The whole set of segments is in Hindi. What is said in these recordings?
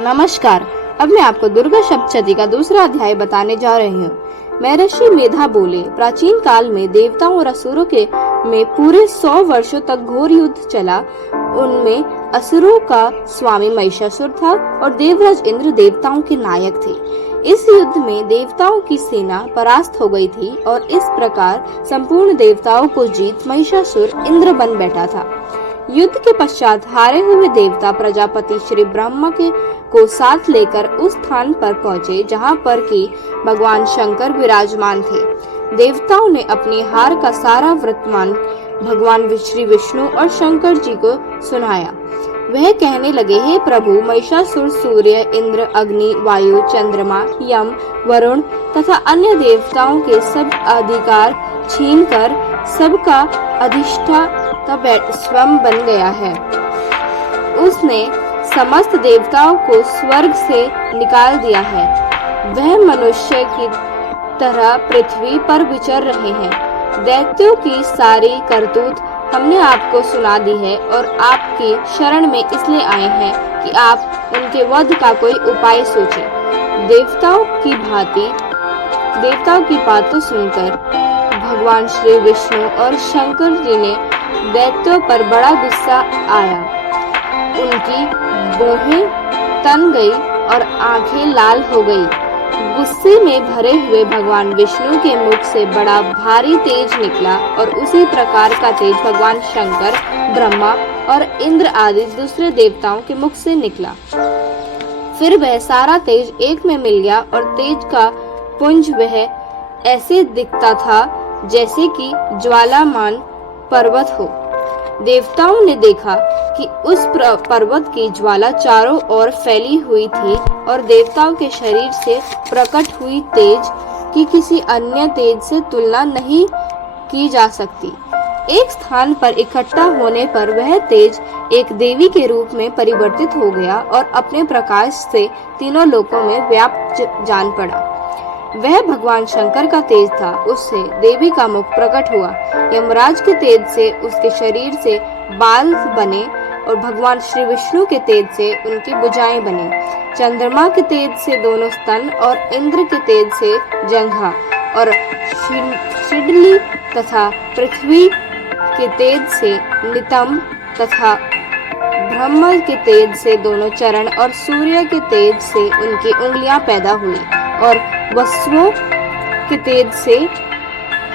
नमस्कार। अब मैं आपको दुर्गा सप्तशती का दूसरा अध्याय बताने जा रही हूँ। महर्षि मेधा बोले, प्राचीन काल में देवताओं और असुरों के में पूरे 100 वर्षों तक घोर युद्ध चला। उनमें असुरों का स्वामी महिषासुर था और देवराज इंद्र देवताओं के नायक थे। इस युद्ध में देवताओं की सेना परास्त हो गई थी और इस प्रकार संपूर्ण देवताओं को जीत महिषासुर इंद्र बन बैठा था। युद्ध के पश्चात हारे हुए देवता प्रजापति श्री ब्रह्मा को साथ लेकर उस स्थान पर पहुँचे जहाँ पर कि भगवान शंकर विराजमान थे। देवताओं ने अपनी हार का सारा वृत्तांत भगवान श्री विष्णु और शंकर जी को सुनाया। वह कहने लगे, हे प्रभु, महिषासुर सूर्य, इंद्र, अग्नि, वायु, चंद्रमा, यम, वरुण तथा अन्य देवताओं के सब अधिकार छीनकर सबका अधिष्ठाता स्वयं बन गया है। उसने समस्त देवताओं को स्वर्ग से निकाल दिया है। वह मनुष्य की तरह पृथ्वी पर विचर रहे हैं। दैत्यों की सारी करतूत हमने आपको सुना दी है और आपकी शरण में इसलिए आए हैं कि आप उनके वध का कोई उपाय सोचें। देवताओं की बातों सुनकर भगवान श्री विष्णु और शंकर जी ने दैत्यों पर बड़ा गुस्सा आया। उनकी भौहें तन गई और आंखें लाल हो गई। गुस्से में भरे हुए भगवान विष्णु के मुख से बड़ा भारी तेज निकला और उसी प्रकार का तेज भगवान शंकर, ब्रह्मा और इंद्र आदि दूसरे देवताओं के मुख से निकला। फिर वह सारा तेज एक में मिल गया और तेज का पुंज वह ऐसे दिखता था जैसे कि ज्वालामान पर्वत हो। देवताओं ने देखा कि उस पर्वत की ज्वाला चारों ओर फैली हुई थी और देवताओं के शरीर से प्रकट हुई तेज की किसी अन्य तेज से तुलना नहीं की जा सकती। एक स्थान पर इकट्ठा होने पर वह तेज एक देवी के रूप में परिवर्तित हो गया और अपने प्रकाश से तीनों लोकों में व्याप्त जान पड़ा। वह भगवान शंकर का तेज था। उससे देवी का मुख प्रकट हुआ। यमराज के तेज से उसके शरीर से बाल बने और भगवान श्री विष्णु के तेज से उनकी भुजाएं बनी। चंद्रमा के तेज से दोनों स्तन और इंद्र के तेज से जंघा और शिडली तथा पृथ्वी के तेज से नितंब तथा ब्रह्मा के तेज से दोनों चरण और सूर्य के तेज से उनकी उंगलियां पैदा हुई और वसुओं के तेज से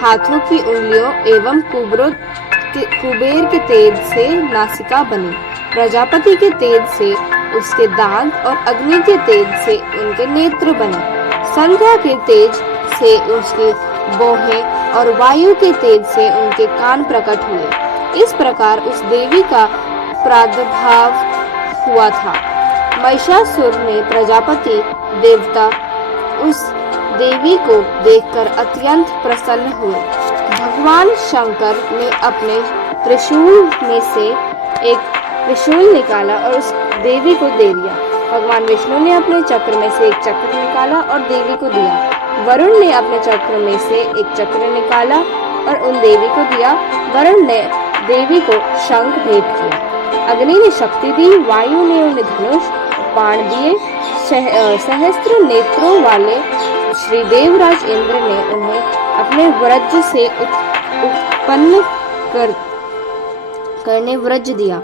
हाथों की उंगलियों एवं कुबेर के तेज से नासिका बनी। प्रजापति के तेज से उसके दांत और अग्नि के तेज से उनके नेत्र बने। संध्या के तेज से उसकी भौहें और वायु के तेज से उनके कान प्रकट हुए। इस प्रकार उस देवी का प्रादुर्भाव हुआ था। महिषासुर ने प्रजापति देवता उस देवी को देखकर अत्यंत प्रसन्न हुए। भगवान शंकर ने अपने त्रिशूल में से एक त्रिशूल निकाला और उस देवी को दे दिया। भगवान विष्णु ने अपने चक्र में से एक चक्र निकाला और देवी को दिया। वरुण ने अपने चक्र में से एक चक्र निकाला और उन देवी को दिया। वरुण ने देवी को शंख भेंट किया। अग्नि ने शक्ति दी। वायु ने उन्हें धनुष बाण दिए। सहस्त्र नेत्रों वाले श्री देवराज इंद्र ने उन्हें अपने वज्र से उत्पन्न करने वज्र दिया।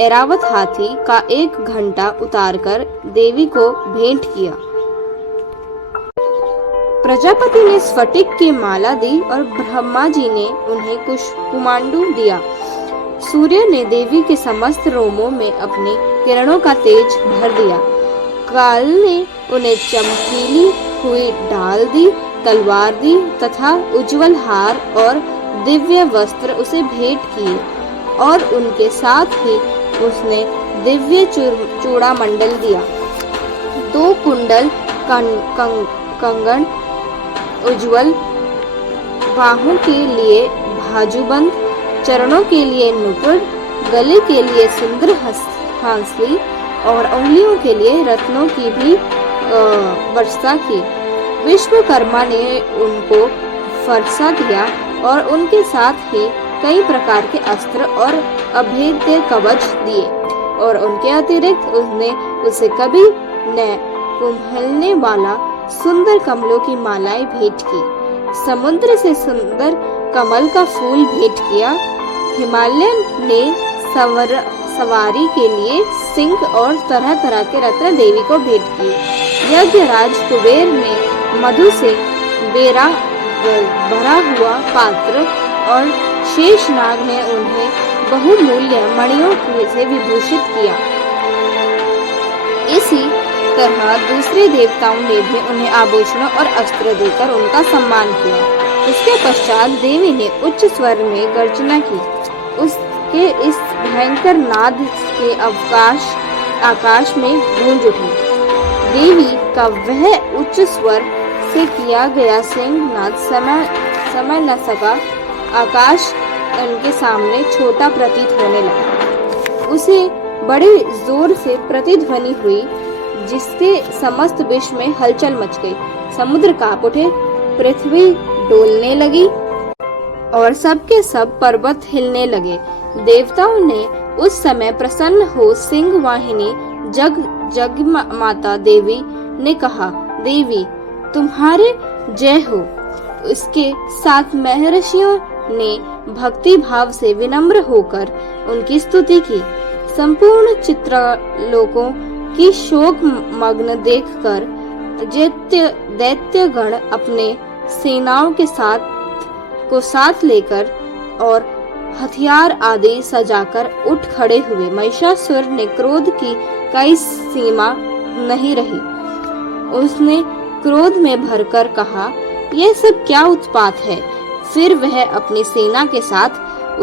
ऐरावत हाथी का एक घंटा उतारकर देवी को भेंट किया। प्रजापति ने स्फटिक की माला दी और ब्रह्मा जी ने उन्हें कुमांडू दिया। सूर्य ने देवी के समस्त रोमों में अपने किरणों का तेज भर दिया। काल ने उन्हें चमकीली हुई ढाल दी, तलवार दी तथा उज्जवल हार और दिव्य वस्त्र उसे भेंट किए और उनके साथ ही उसने दिव्य चूड़ामंडल दिया। 2 कुंडल, कंगन, उज्जवल, बाहों के लिए बाजूबंद, चरणों के लिए नुपुर, गले के लिए सिंदूर हांसली और उंगलियों के लिए रत्नों की भी वर्षा की। विश्वकर्मा ने उनको फरसा दिया और उनके साथ ही कई प्रकार के अस्त्र और अभेद्य कवच दिए। और उनके अतिरिक्त उसने उसे कभी न कुम्हलने वाला सुंदर कमलों की मालाएं भेंट की, समुद्र से सुंदर कमल का फूल भेंट किया। हिमालय ने सवारी के लिए सिंह और तरह तरह के रत्न देवी को भेंट किए। यज्ञराज कुबेर ने मधु से भरा हुआ पात्र और शेषनाग ने उन्हें बहुमूल्य मणियों से विभूषित किया। इसी तरह दूसरे देवताओं ने भी उन्हें आभूषणों और अस्त्र देकर उनका सम्मान किया। इसके पश्चात देवी ने उच्च स्वर में गर्जना की। उसके इस भयंकर नाद के आकाश में गूंज उठी। देवी का वह उच्च स्वर से किया गया सिंहनाद समझ न सका। आकाश उनके सामने छोटा प्रतीत होने लगा। उसे बड़े जोर से प्रतिध्वनि हुई, जिससे समस्त विश्व में हलचल मच गई। समुद्र कांप उठे, पृथ्वी डोलने लगी और सबके सब पर्वत हिलने लगे। देवताओं ने उस समय प्रसन्न हो सिंह वाहिनी जग माता देवी ने कहा, देवी तुम्हारे जय हो। उसके साथ महर्षियों ने भक्ति भाव से विनम्र होकर उनकी स्तुति की। संपूर्ण चित्रलोकों की शोक मग्न देखकर दैत्य गण अपने सेनाओं के साथ लेकर और हथियार आदि सजाकर उठ खड़े हुए। महिषासुर ने क्रोध की कोई सीमा नहीं रही। उसने क्रोध में भरकर कहा, यह सब क्या उत्पात है। फिर वह अपनी सेना के साथ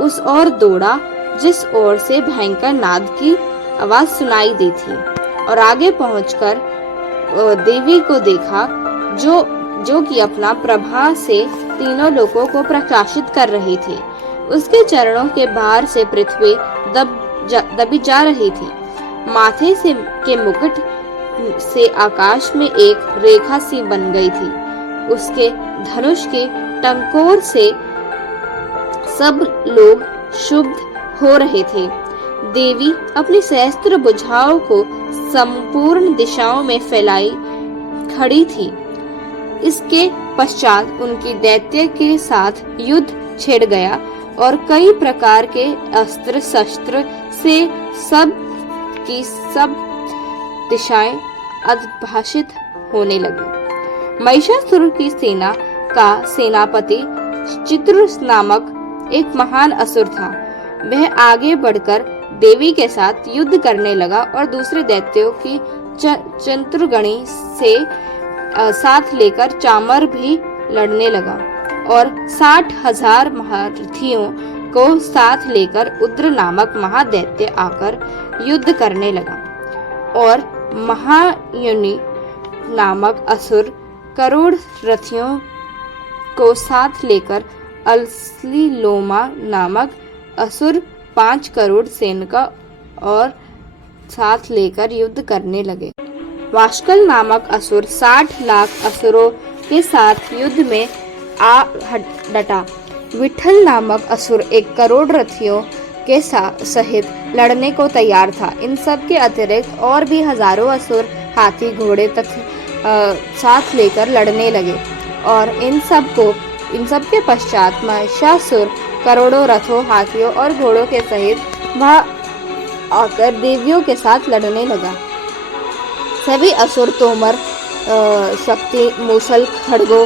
उस ओर दौड़ा जिस ओर से भयंकर नाद की आवाज सुनाई दी थी, और आगे पहुंचकर देवी को देखा जो कि अपना प्रभा से तीनों लोगों को प्रकाशित कर रही थी। उसके चरणों के भार से पृथ्वी दबी जा रही थी। माथे से के मुकुट से आकाश में एक रेखा सी बन गई थी। उसके धनुष के टंकोर से सब लोग शुभ हो रहे थे। देवी अपनी सहस्त्र भुजाओं को संपूर्ण दिशाओं में फैलाई खड़ी थी। इसके पश्चात उनकी दैत्य के साथ युद्ध छिड़ गया और कई प्रकार के अस्त्र शस्त्र से सब की सब दिशाएं अद्भाषित होने लगी। महिषासुर की सेना का सेनापति चित्ररथ नामक एक महान असुर था। वह आगे बढ़कर देवी के साथ युद्ध करने लगा और दूसरे दैत्यों की चतुर्गणी से साथ लेकर चामर भी लड़ने लगा और 60,000 महारथियों को साथ लेकर उद्र नामक महादैत्य आकर युद्ध करने लगा और महायुनि नामक असुर करोड़ रथियों को साथ लेकर अलसीलोमा नामक असुर 5 करोड़ सैनिकों और साथ लेकर युद्ध करने लगे। वाशकल नामक असुर 60 लाख असुरों के साथ युद्ध में आ डटा। विठल नामक असुर 1 करोड़ रथियों के सहित लड़ने को तैयार था। इन सब के अतिरिक्त और भी हजारों असुर हाथी घोड़े तक साथ लेकर लड़ने लगे और इन सब के पश्चात महिषासुर करोड़ों रथों, हाथियों और घोड़ों के सहित वह आकर देवियों के साथ लड़ने लगा। सभी असुर तोमर, शक्ति, मूसल, खड्गों,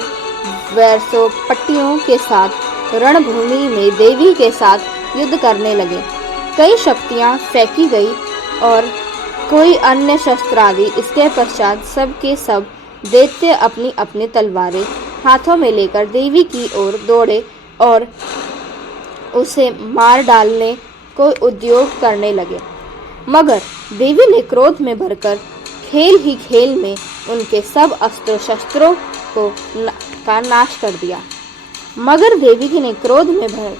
वैरसों, पट्टियों के साथ रणभूमि में देवी के साथ युद्ध करने लगे। कई शक्तियां फेंकी गई और कोई अन्य शस्त्र आदि। इसके पश्चात सब के सब दैत्य अपनी अपनी तलवारें हाथों में लेकर देवी की ओर दौड़े और उसे मार डालने को उद्योग करने लगे। मगर देवी ने क्रोध में भरकर खेल ही खेल में उनके सब अस्त्र शस्त्रों का नाश कर दिया। मगर देवी ने क्रोध में भर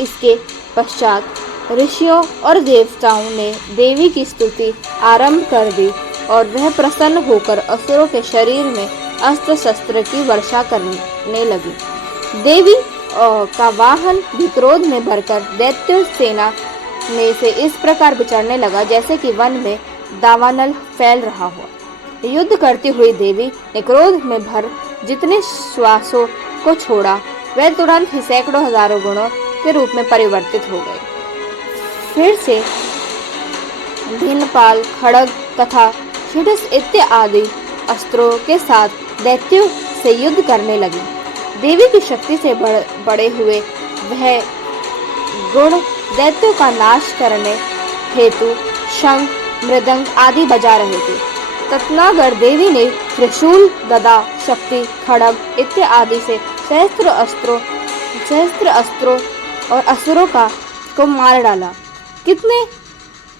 इसके पश्चात ऋषियों और देवताओं ने देवी की स्तुति आरंभ कर दी और वह प्रसन्न होकर असुरों के शरीर में अस्त्र शस्त्र की वर्षा करने लगी। देवी का वाहन भी क्रोध में भरकर दैत्य सेना में से इस प्रकार विचरने लगा जैसे कि वन में दावानल फैल रहा हो। युद्ध करती हुई देवी ने क्रोध में भर जितने श्वासों को छोड़ा वह तुरंत ही सैकड़ों हजारों गुणों के रूप में परिवर्तित हो गए। फिर से भिन्नपाल, खड़ग तथा क्षुधिस इत्यादि अस्त्रों के साथ दैत्यों से युद्ध करने लगी। देवी की शक्ति से बड़े हुए वह गुण दैत्यों का नाश करने हेतु शंख, मृदंग आदि बजा रहे थे। तत्नागर देवी ने त्रिशूल, गदा, शक्ति, खड़ग इत्यादि से सहस्त्र अस्त्रों और असुरों को मार डाला। कितने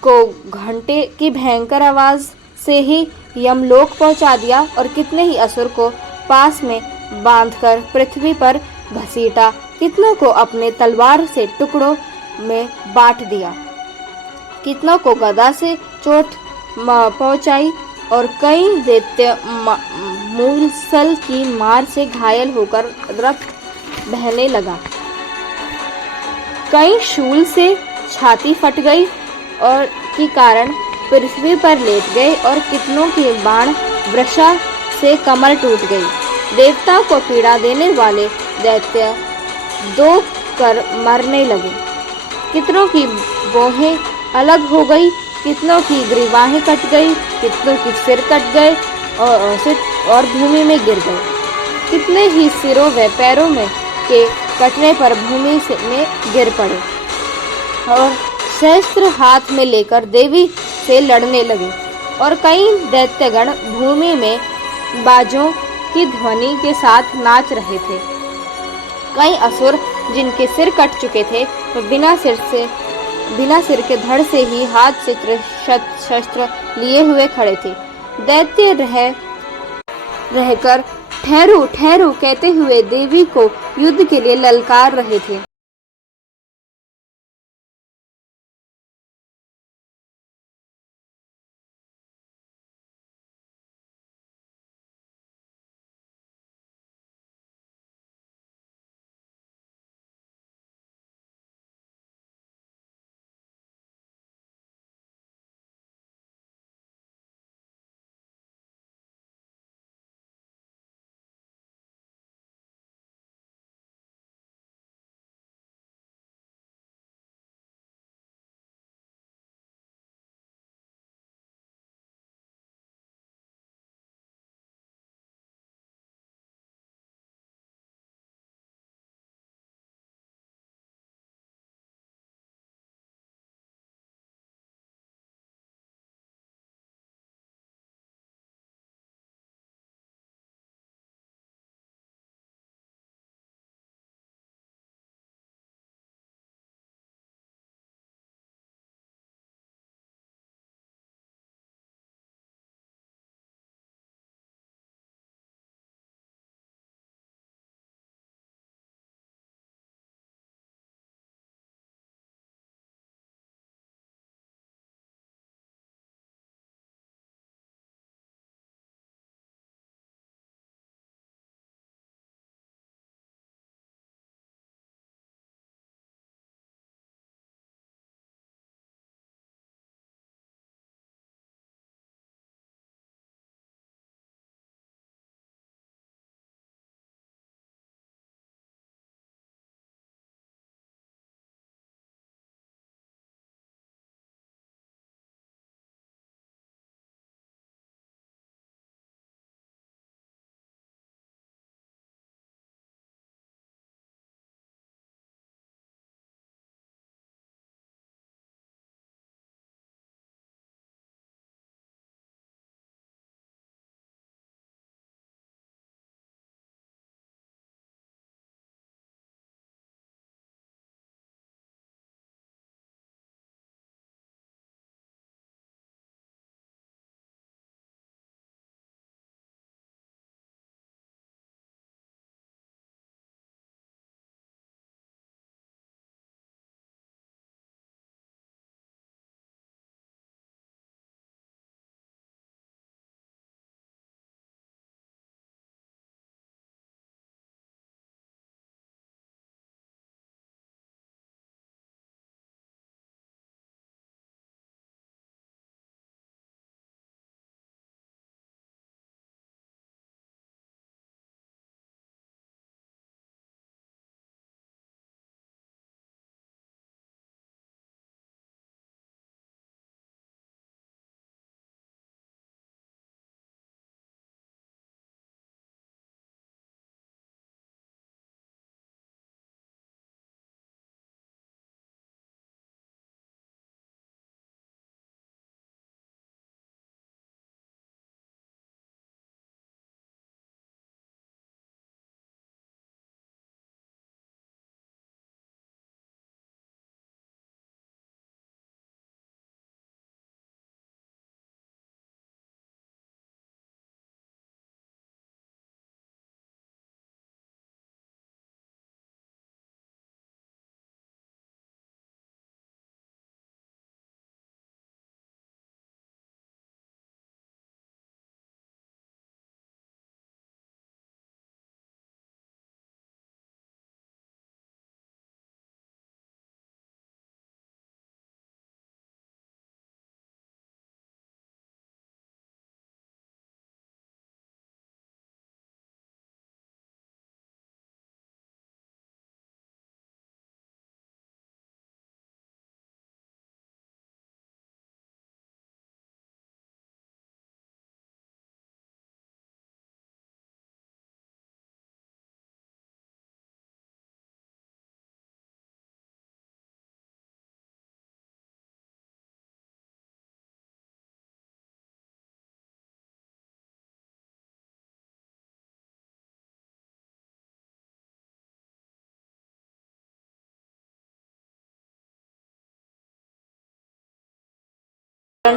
को घंटे की भयंकर आवाज से ही यमलोक पहुंचा दिया और कितने ही असुर को पास में बांधकर पृथ्वी पर घसीटा। कितनों को अपने तलवार से टुकड़ों में बांट दिया। कितनों को गदा से चोट पहुंचाई और कई दैत्य मूसल की मार से घायल होकर रक्त बहने लगा। कई शूल से छाती फट गई और के कारण पृथ्वी पर लेट गए और कितनों के बाण वृषा से कमर टूट गई। देवता को पीड़ा देने वाले दैत्य दो कर मरने लगे। कितनों की भौहें अलग हो गई, कितनों की ग्रीवाहें कट गई, कितनों की सिर कट गए और भूमि में गिर गए। कितने ही सिरों व पैरों में के कटने पर भूमि में गिर पड़े और शस्त्र हाथ में लेकर देवी से लड़ने लगे। और कई दैत्यगण भूमि में बाजों की ध्वनि के साथ नाच रहे थे। कई असुर जिनके सिर कट चुके थे वो बिना सिर के धड़ से ही हाथ से शस्त्र लिए हुए खड़े थे। दैत्य रहकर ठहरू ठहरू कहते हुए देवी को युद्ध के लिए ललकार रहे थे।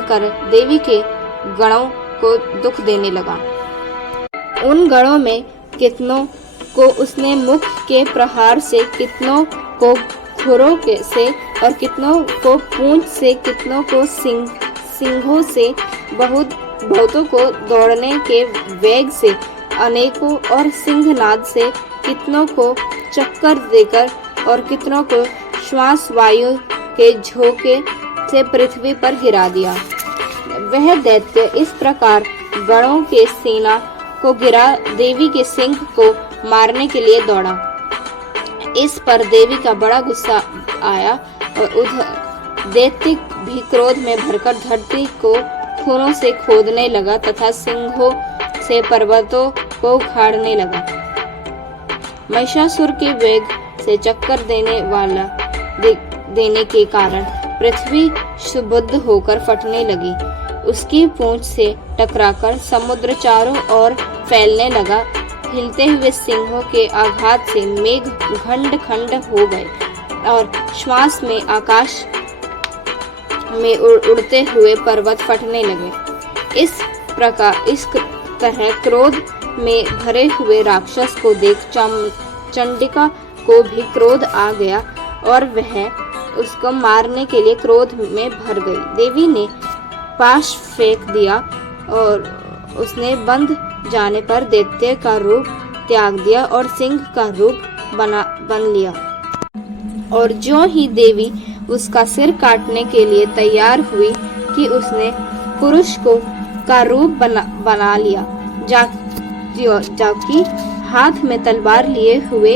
कर देवी के गणों को दुख देने लगा। उन गणों में कितनों को उसने मुख के प्रहार से, कितनों को खुरों से और कितनों को पूंछ से, कितनों को सिंहों से, बहुतों को दौड़ने के वेग से, अनेकों और सिंहनाद से, कितनों को चक्कर देकर और कितनों को श्वास वायु के झोंके से पृथ्वी पर गिरा दिया। वह दैत्य इस प्रकार गणों के सेना को गिरा देवी के सिंह को मारने के लिए दौड़ा। इस पर देवी का बड़ा गुस्सा आया और उधर दैत्य भी क्रोध में भरकर धरती को खूनों से खोदने लगा तथा सिंहों से पर्वतों को उखाड़ने लगा। महिषासुर के वेग से चक्कर देने के कारण पृथ्वी सुबुद्ध होकर फटने लगी। उसकी पूंछ से टकराकर समुद्र चारों ओर फैलने लगा। हिलते हुए सिंहों के आघात से मेघ खंड खंड हो गए और श्वास में आकाश में उड़ते हुए पर्वत फटने लगे। इस तरह क्रोध में भरे हुए राक्षस को देख चंडिका को भी क्रोध आ गया और वह उसको मारने के लिए क्रोध में भर गई। देवी ने पाश फेंक दिया और उसने बंध जाने पर दैत्य का रूप त्याग दिया और सिंह का रूप बन लिया। और जो ही देवी उसका सिर काटने के लिए तैयार हुई कि उसने पुरुष का रूप बना लिया, जबकि हाथ में तलवार लिए हुए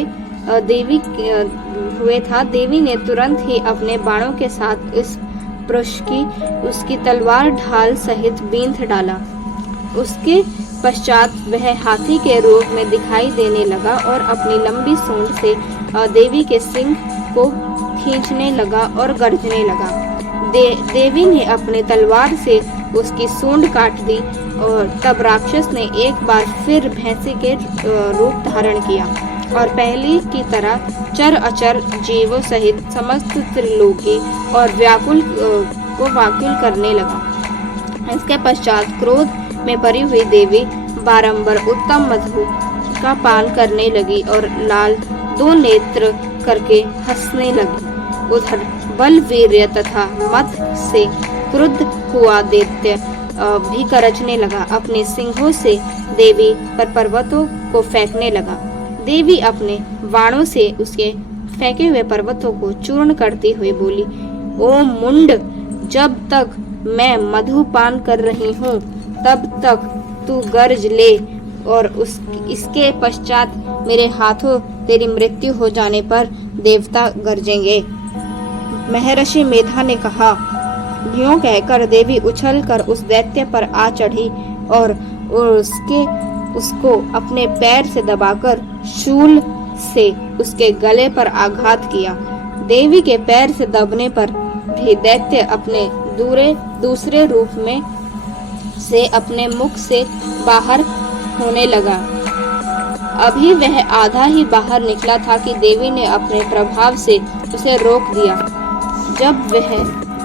था। देवी ने तुरंत ही अपने बाणों के साथ इस पुरुष की उसकी तलवार ढाल सहित बींध डाला। उसके पश्चात वह हाथी के रूप में दिखाई देने लगा और अपनी लंबी सूंड से देवी के सिंह को खींचने लगा और गर्जने लगा। देवी ने अपनी तलवार से उसकी सूंड काट दी और तब राक्षस ने एक बार फिर भैंसे के रूप धारण किया और पहली की तरह चर अचर जीवों सहित समस्त त्रिलोकी और व्याकुल करने लगा। इसके पश्चात क्रोध में भरी हुई देवी बारंबार उत्तम मधु का पान करने लगी और लाल दो नेत्र करके हंसने लगी। उधर बल वीर्य तथा मत से क्रुद्ध हुआ दैत्य भी गरजने लगा। अपने सिंहों से देवी पर पर्वतों को फेंकने लगा। देवी अपने बाणों से उसके फेंके हुए पर्वतों को चूर्ण करती हुई बोली, ओ मुंड, जब तक मैं मधुपान कर रही हूँ तब तक तू गर्ज ले और इसके पश्चात मेरे हाथों तेरी मृत्यु हो जाने पर देवता गरजेंगे। महर्षि मेधा ने कहा। यूं कहकर देवी उछलकर उस दैत्य पर आ चढ़ी और उसको अपने पैर से दबाकर शूल से उसके गले पर आघात किया। देवी के पैर से दबने पर भी दैत्य अपने दूसरे रूप में से अपने मुख से बाहर होने लगा। अभी वह आधा ही बाहर निकला था कि देवी ने अपने प्रभाव से उसे रोक दिया। जब वह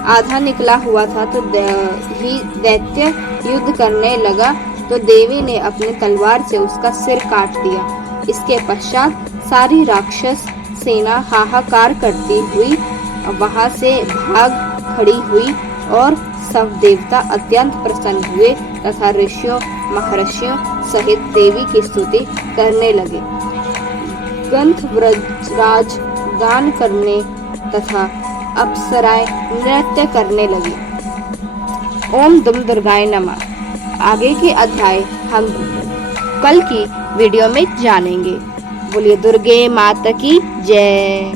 आधा निकला हुआ था तो दैत्य युद्ध करने लगा तो देवी ने अपनी तलवार से उसका सिर काट दिया। इसके पश्चात सारी राक्षस सेना हाहाकार करती हुई वहां से भाग खड़ी हुई और सब देवता अत्यंत प्रसन्न हुए तथा ऋषियों महर्षियों सहित देवी की स्तुति करने लगे। गंधर्वराज गान करने तथा अप्सराएं नृत्य करने लगी। ओम दुम दुर्गाय नमः। आगे के अध्याय हम कल की वीडियो में जानेंगे। बोलिए दुर्गे माता की जय।